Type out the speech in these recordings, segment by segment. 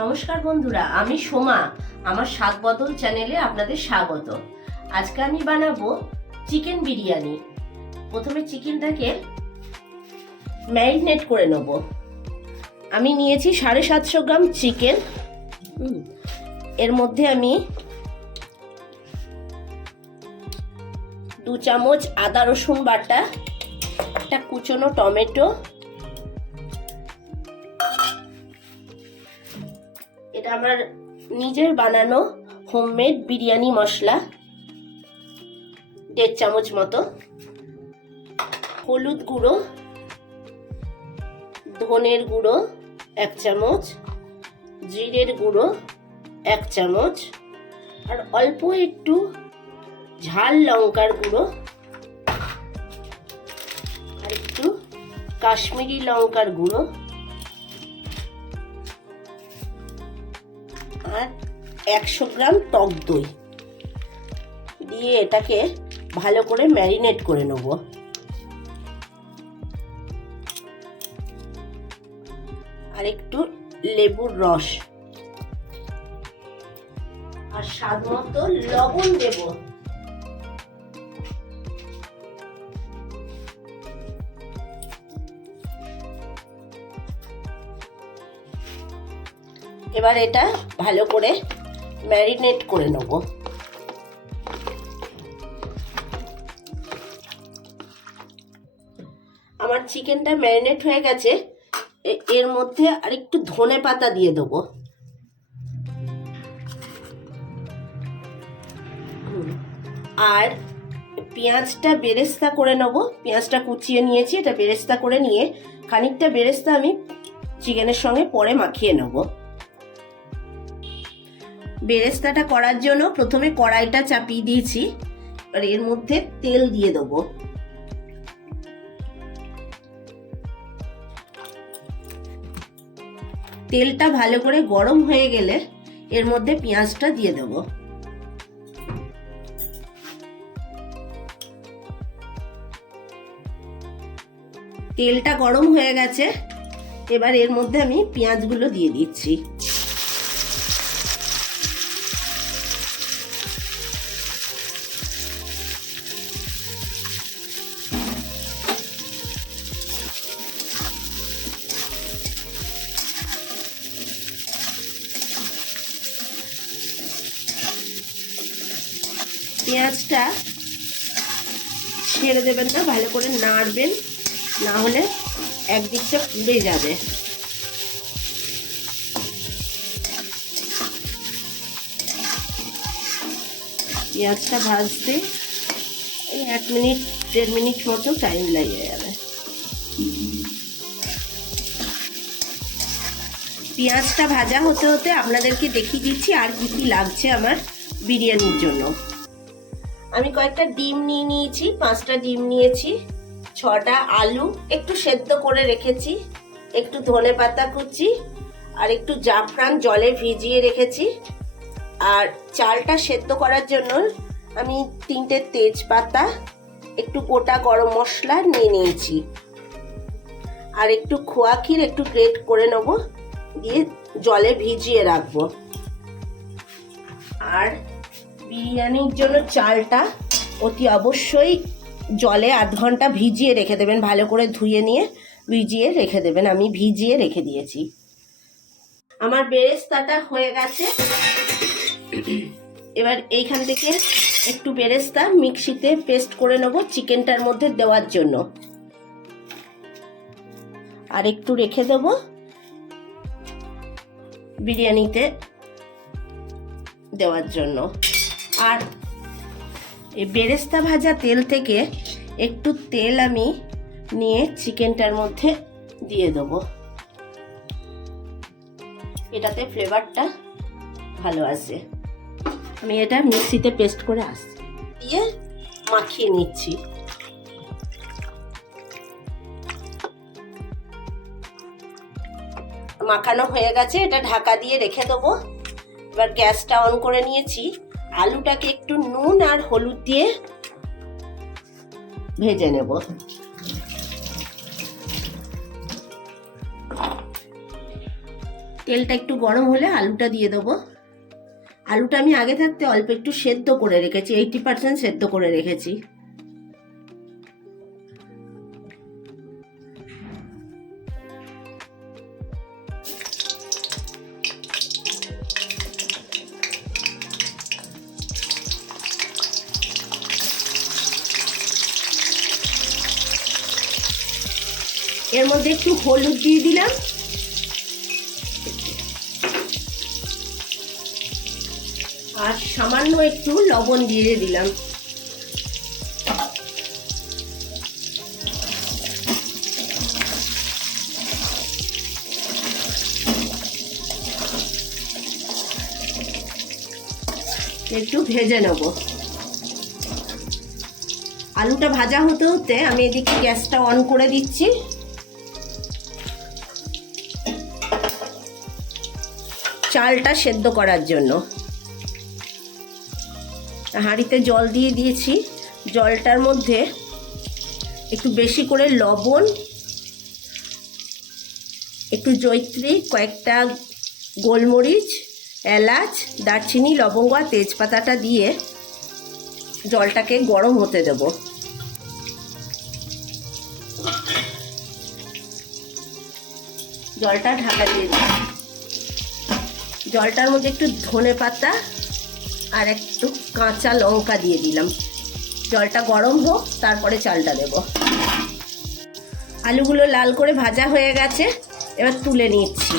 নমস্কার বন্ধুরা, আমি সোমা। আমার স্বাদ বদল চ্যানেলে আপনাদের স্বাগত। আজকে আমি বানাবো চিকেন বিরিয়ানি। প্রথমে চিকেনটাকে ম্যারিনেট করে নেব। আমি নিয়েছি 750 গ্রাম চিকেন। এর মধ্যে আমি 2 চামচ আদা রসুন বাটা, একটা কুচনো টমেটো, এটা আমার নিজের বানানো হোমমেড বিরিয়ানি মশলা 1.5 চামচ মতো, হলুদ গুঁড়ো, ধনের গুঁড়ো 1 চামচ, জিরের গুঁড়ো 1 চামচ, আর অল্প একটু ঝাল লঙ্কার গুঁড়ো, আর একটু কাশ্মীরি লঙ্কার গুঁড়ো, আর 100 গ্রাম টক দই দিয়ে এটাকে ভালো করে ম্যারিনেট করে নেব। আর একটু লেবুর রস আর স্বাদ মতো লবণ দেব। এবার এটা ভালো করে ম্যারিনেট করে নেব। আমার চিকেনটা ম্যারিনেট হয়ে গেছে। এর মধ্যে আর একটু ধনে পাতা দিয়ে দেবো। আর পেঁয়াজটা বেরেস্তা করে নেব। পেঁয়াজটা কুচিয়ে নিয়েছি, এটা বেরেস্তা করে নিয়ে খানিকটা বেরেস্তা আমি চিকেনের সঙ্গে পরে মাখিয়ে নেব। বেরেস্তাটা করার জন্য প্রথমে কড়াইটা চাপিয়ে দিয়েছি, আর এর মধ্যে তেল দিয়ে দেবো। তেলটা ভালো করে গরম হয়ে গেলে এর মধ্যে পেঁয়াজটা দিয়ে দেব। তেলটা গরম হয়ে গেছে, এবার এর মধ্যে আমি পেঁয়াজগুলো দিয়ে দিচ্ছি। পেঁয়াজটা ছেড়ে দেবেন না, ভালো করে নাড়বেন, না হলে একদিকটা পুড়ে যাবে। পেঁয়াজটা ভাজতে এই 1 মিনিট 1.5 মিনিট মতো টাইম লেগে যাবে। পেঁয়াজটা ভাজা হতে হতে আপনাদেরকে দেখিয়ে দিচ্ছি আর কি কি লাগছে আমার বিরিয়ানির জন্য। আমি কয়েকটা ডিম নিয়ে নিয়েছি, 5টা ডিম নিয়েছি, 6টা আলু একটু সেদ্ধ করে রেখেছি, একটু ধনে পাতা কুচি, আর একটু জাফরান জলে ভিজিয়ে রেখেছি। আর চালটা সেদ্ধ করার জন্য আমি 3টে তেজপাতা, একটু গোটা গরম মশলা নিয়ে নিয়েছি, আর একটু খোয়া ক্ষীর একটু গ্রেট করে নেব, দিয়ে জলে ভিজিয়ে রাখবো। আর বিরিয়ানির জন্য চালটা অতি অবশ্যই জলে 8 ঘন্টা ভিজিয়ে রেখে দেবেন, ভালো করে ধুয়ে নিয়ে ভিজিয়ে রেখে দেবেন। আমি ভিজিয়ে রেখে দিয়েছি। আমার বেরেস্তাটা হয়ে গেছে। এবার এইখান থেকে একটু বেরেস্তা মিক্সিতে পেস্ট করে নেব চিকেনটার মধ্যে দেওয়ার জন্য, আর একটু রেখে দেব বিরিয়ানিতে দেওয়ার জন্য। আর এই বেরেস্তা ভাজা তেল থেকে একটু তেল আমি নিয়ে চিকেনটার মধ্যে দিয়ে দেব। এটাতে ফ্লেভারটা ভালো আসে। আমি এটা মিক্সিতে পেস্ট করে আসছি, দিয়ে মাখিয়ে নিচ্ছি। মাখানো হয়ে গেছে, এটা ঢাকা দিয়ে রেখে দেবো। এবার গ্যাসটা অন করে নিয়েছি। আলুটাকে একটু নুন আর হলুদ দিয়ে ভেজে নেব। তেলটা একটু গরম হলে আলুটা দিয়ে দেবো। আলুটা আমি আগে থাকতে অল্প একটু সেদ্ধ করে রেখেছি, 80% সেদ্ধ করে রেখেছি। এর মধ্যে একটু হলুদ দিয়ে দিলাম, আর সামান্য একটু লবণ দিয়ে দিলাম। একটু ভেজে নেব। আলুটা ভাজা হতে হতে আমি এদিকে গ্যাসটা অন করে দিচ্ছি। চালটা সেদ্ধ করার জন্য হাঁড়িতে জল দিয়ে দিয়েছি। জলটার মধ্যে একটু বেশি করে লবণ, একটু জয়িত্রী, কয়েকটা গোলমরিচ, এলাচ, দারচিনি, লবঙ্গ আর তেজপাতাটা দিয়ে জলটাকে গরম হতে দেব। জলটা ঢাকা দিয়ে দিই। জলটার মধ্যে একটু ধনে পাতা আর একটু কাঁচা লঙ্কা দিয়ে দিলাম। জলটা গরম হোক, তারপরে চালটা দেব। আলুগুলো লাল করে ভাজা হয়ে গেছে, এবার তুলে নিচ্ছি।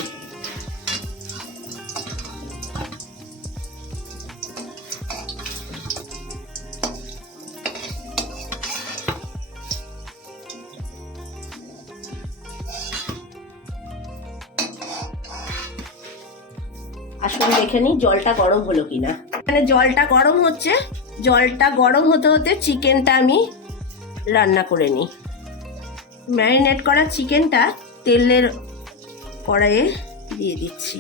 আসলে দেখে নিই জলটা গরম হলো কিনা। এখানে জলটা গরম হচ্ছে। জলটা গরম হতে হতে চিকেনটা আমি রান্না করে নিই। ম্যারিনেট করা চিকেনটা তেলের কড়াইয়ে দিয়ে দিচ্ছি।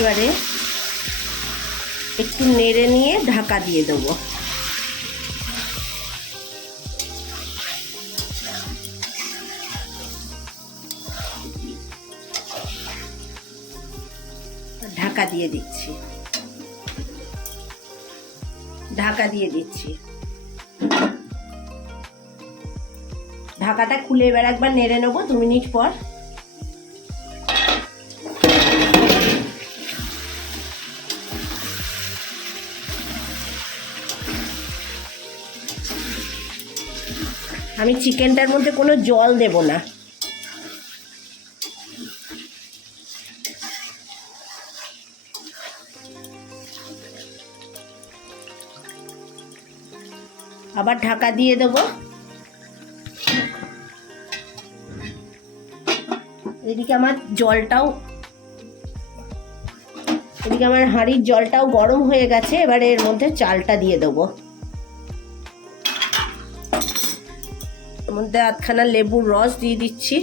এবারে একটু নেড়ে নিয়ে ঢাকা দিয়ে দেবো। ঢাকা দিয়ে দিচ্ছি। ঢাকাটা খুলে এবার একবার নেড়ে নেবো 2 মিনিট পর। আমি চিকেনটার মধ্যে কোনো জল দেব না। আবার ঢাকা দিয়ে দেব। এদিকে আমার হাঁড়ির জলটাও গরম হয়ে গেছে। এবারে এর মধ্যে চালটা দিয়ে দেবো। এর মধ্যে আধখানা লেবুর রস দিয়ে দিচ্ছি।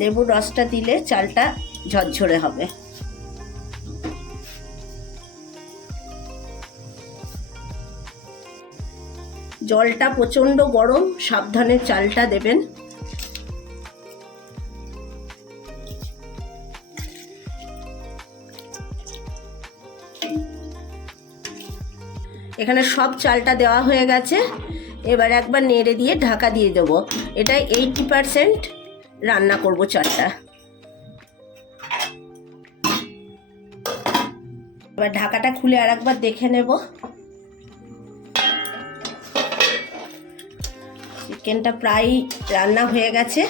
লেবুর রসটা দিলে চালটা ঝরঝরে হবে। জলটা প্রচন্ড গরম, সাবধানে চালটা দেবেন। এখানে সব চালটা দেওয়া হয়ে গেছে। এবার একবার নেড়ে দিয়ে ঢাকা দিয়ে দেবো। এটা 80% রান্না করব চালটা। এবার ঢাকাটা খুলে আর একবার দেখে নেব। চিকেনটা প্রায় রান্না হয়ে গেছে।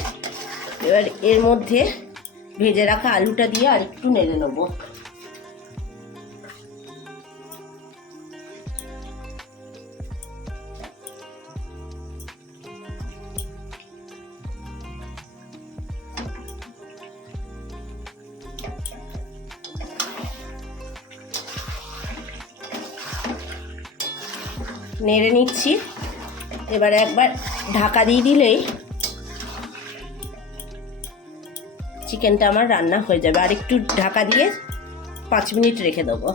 এবার এর মধ্যে ভেজে রাখা আলুটা দিয়ে আর একটু নেড়ে নেব। নেড়ে নিচ্ছি। এবার একবার ঢাকা দিয়ে দিলেই চিকেনটা আমার রান্না হয়ে যাবে। আর একটু ঢাকা দিয়ে 5 মিনিট রেখে দেবো।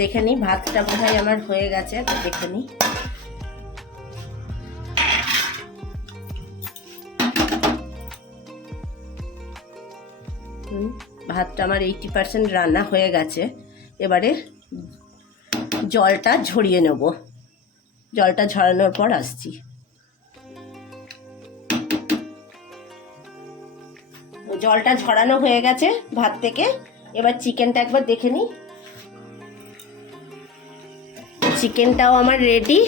দেখে নিই ভাতটা বোধহয় আমার হয়ে গেছে, দেখে নিই। ভাতটা আমার 80% রান্না হয়ে গেছে। এবারে জলটা ঝরিয়ে নেব। জলটা ঝরানোর পর আসছি। জলটা ঝরানো হয়ে গেছে ভাত থেকে। এবার চিকেনটা একবার দেখে নিই। চিকেনটাও আমার রেডি,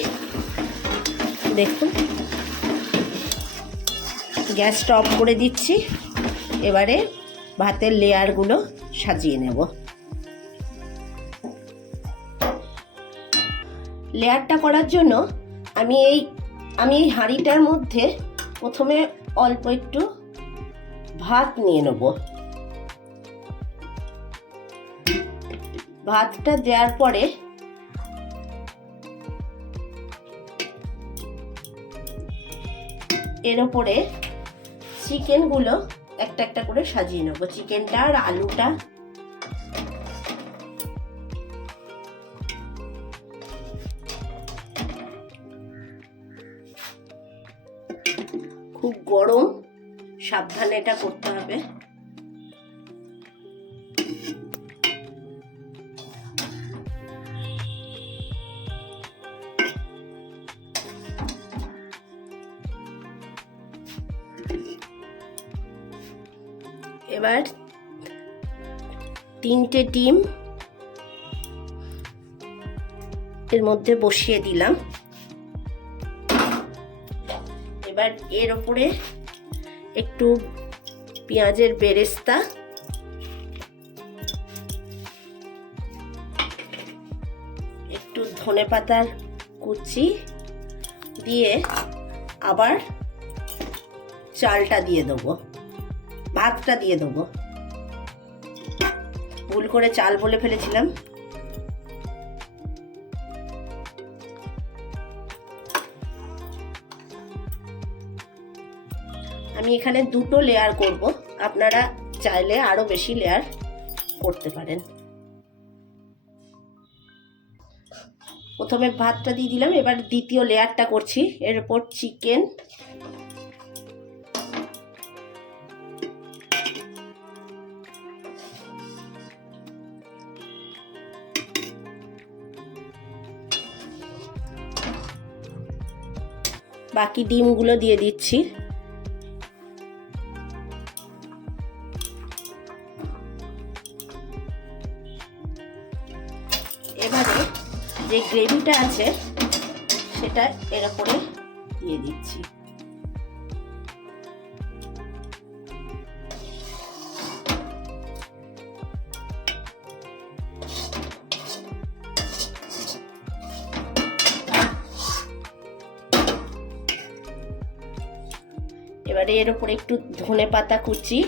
দেখুন। গ্যাসটা অফ করে দিচ্ছি। এবারে ভাতের লেয়ারগুলো সাজিয়ে নেব। লেয়ারটা করার জন্য আমি এই হাঁড়িটার মধ্যে প্রথমে অল্প একটু ভাত নিয়ে নেব। ভাতটা দেওয়ার পরে এর ওপরে চিকেনগুলো একটা একটা করে সাজিয়ে নেব। চিকেনটা আর আলুটা খুব গরম, সাবধানে এটা করতে হবে। এবার 3টে ডিম এর মধ্যে বসিয়ে দিলাম। এবার এর উপরে একটু পেঁয়াজের বেরেস্তা, একটু ধনেপাতার কুচি দিয়ে আবার চালটা দিয়ে দেবো, ভাতটা দিয়ে দেবো। ভুল করে চাল বলে ফেলেছিলাম। আমি এখানে 2টো লেয়ার করব, আপনারা চাইলে আরো বেশি লেয়ার করতে পারেন। প্রথমে ভাতটা দিয়ে দিলাম, এবার দ্বিতীয় লেয়ারটা করছি। এর উপর চিকেন, বাকি ডিমগুলো দিয়ে দিচ্ছি। এবারে যে গ্রেভিটা আছে সেটা এর উপরে দিয়ে দিচ্ছি। এবারে এর উপরে একটু ধনেপাতা কুচি,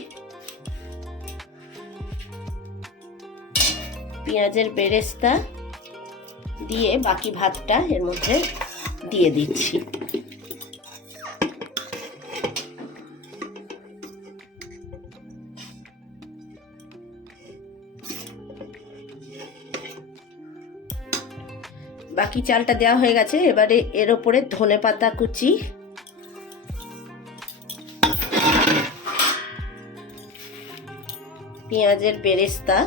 পেঁয়াজের বেরেস্তা দিয়ে বাকি ভাতটা এর মধ্যে দিয়ে দিচ্ছি। বাকি চালটা দেওয়া হয়ে গেছে। এবারে এর উপরে ধনেপাতা কুচি, পেঁয়াজের বেরেস্তা,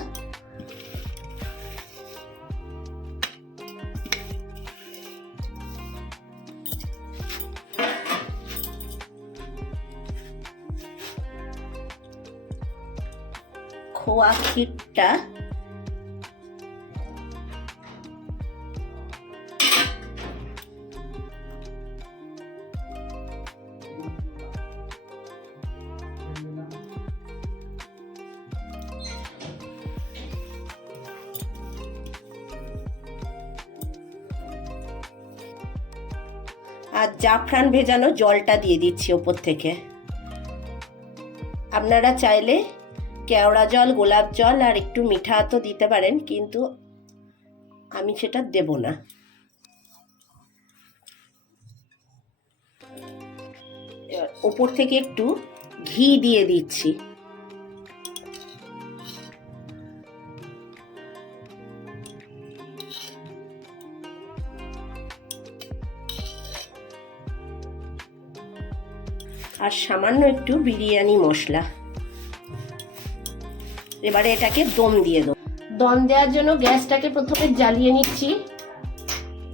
খোয়া ক্ষীরটা, আর জাফরান ভেজানো জলটা দিয়ে দিচ্ছি ওপর থেকে। আপনারা চাইলে কেওড়া জল, গোলাপ জল আর একটু মিঠা তো দিতে পারেন, কিন্তু আমি সেটা দেব না। এবার ওপর থেকে একটু ঘি দিয়ে দিচ্ছি। আর সামান্য একটু বিরিয়ানি মশলা। এবারে এটাকে দম দিয়ে দেবো। দম দেওয়ার জন্য গ্যাসটাকে প্রথমে জ্বালিয়ে নিচ্ছি।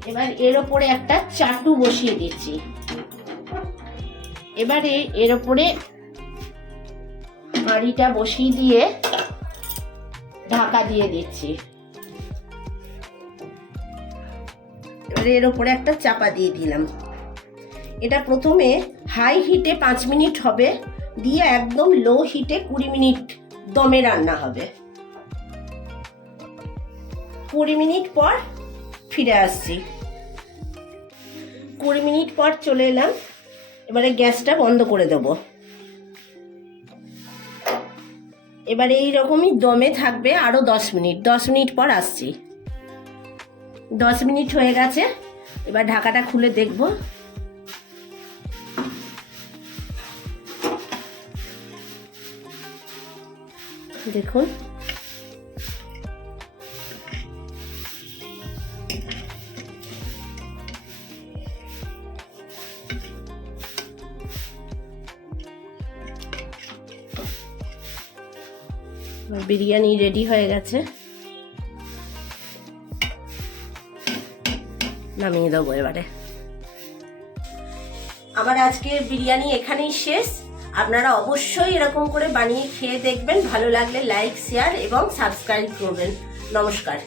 এবার এর ওপরে একটা চাটু বসিয়ে দিচ্ছি। এবারে এর ওপরে হাঁড়িটা বসিয়ে দিয়ে ঢাকা দিয়ে দিচ্ছি। এবারে এর ওপরে একটা চাপা দিয়ে দিলাম। এটা প্রথমে হাই হিটে 5 মিনিট হবে, দিয়ে একদম লো হিটে 20 মিনিট দমে রান্না হবে। 20 মিনিট পর ফিরে আসছি। 20 মিনিট পর চলে এলাম। এবারে গ্যাসটা বন্ধ করে দেবো। এবারে এইরকমই দমে থাকবে আরো 10 মিনিট। 10 মিনিট পর আসছি। 10 মিনিট হয়ে গেছে। এবার ঢাকাটা খুলে দেখবো। দেখুন, বিরিয়ানি রেডি হয়ে গেছে। নামিয়ে দেবো এবারে। আমার আজকের বিরিয়ানি এখানেই শেষ। আপনারা অবশ্যই এরকম করে বানিয়ে খেয়ে দেখবেন। ভালো লাগলে লাইক, শেয়ার এবং সাবস্ক্রাইব করবেন। নমস্কার।